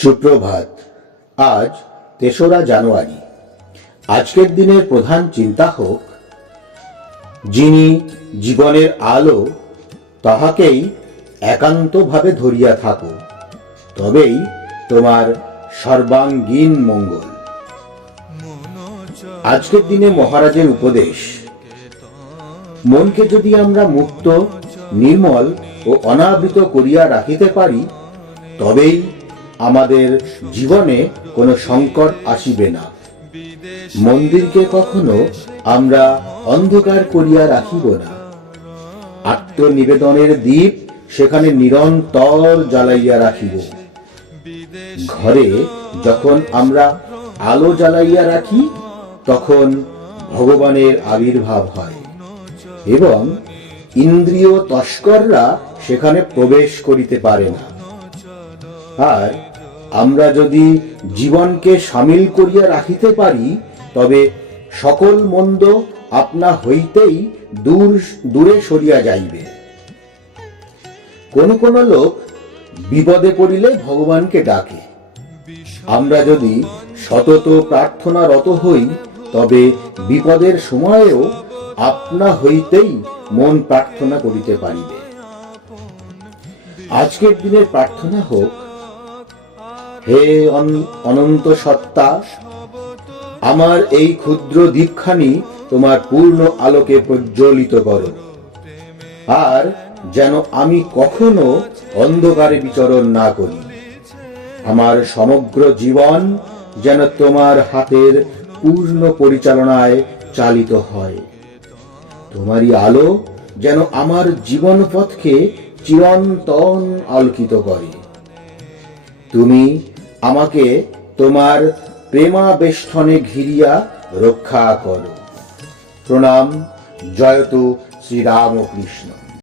সুপ্রভাত। আজ তেসরা জানুয়ারি। আজকের দিনের প্রধান চিন্তা হোক, যিনি জীবনের আলো তাহাকেই একান্তভাবে ধরিয়া থাকো তবেই তোমার সর্বাঙ্গীন মঙ্গল। আজকের দিনে মহারাজের উপদেশ, মনকে যদি আমরা মুক্ত, নির্মল ও অনাবৃত করিয়া রাখিতে পারি, তবেই আমাদের জীবনে কোনো সংকট আসিবে না। মন্দিরকে কখনো আমরা অন্ধকার করিয়া রাখিব না। আত্মনিবেদনের দ্বীপ সেখানে নিরন্তর জ্বালাইয়া রাখিব। ঘরে যখন আমরা আলো জ্বালাইয়া রাখি, তখন ভগবানের আবির্ভাব হয় এবং ইন্দ্রিয় তস্কররা সেখানে প্রবেশ করিতে পারে না। আর আমরা যদি জীবনকে সামিল করিয়া রাখিতে পারি, তবে সকল মন্দ আপনা হইতেই দূর, দূরে সরিয়া যাইবে। কোন কোন লোক বিপদে পড়িলে ভগবানকে ডাকে। আমরা যদি সতত প্রার্থনারত হই, তবে বিপদের সময়েও আপনা হইতেই মন প্রার্থনা করিতে পারিবে। আজকের দিনের প্রার্থনা হোক হে অনন্ত সত্তা, আমার এই ক্ষুদ্র দীপখানি তোমার পূর্ণ আলোকে প্রজ্বলিত করো। আর যেন আমি কখনো অন্ধকারে বিচরণ না করি। আমার সমগ্র জীবন যেন তোমার হাতের পূর্ণ পরিচালনায় চালিত হয়। তোমারই আলো যেন আমার জীবন পথকে চিরন্তন আলোকিত করে। তুমি আমাকে তোমার প্রেমাবেষ্টনে ঘিরিয়া রক্ষা করো। প্রণাম জয়তু শ্রীরামকৃষ্ণ।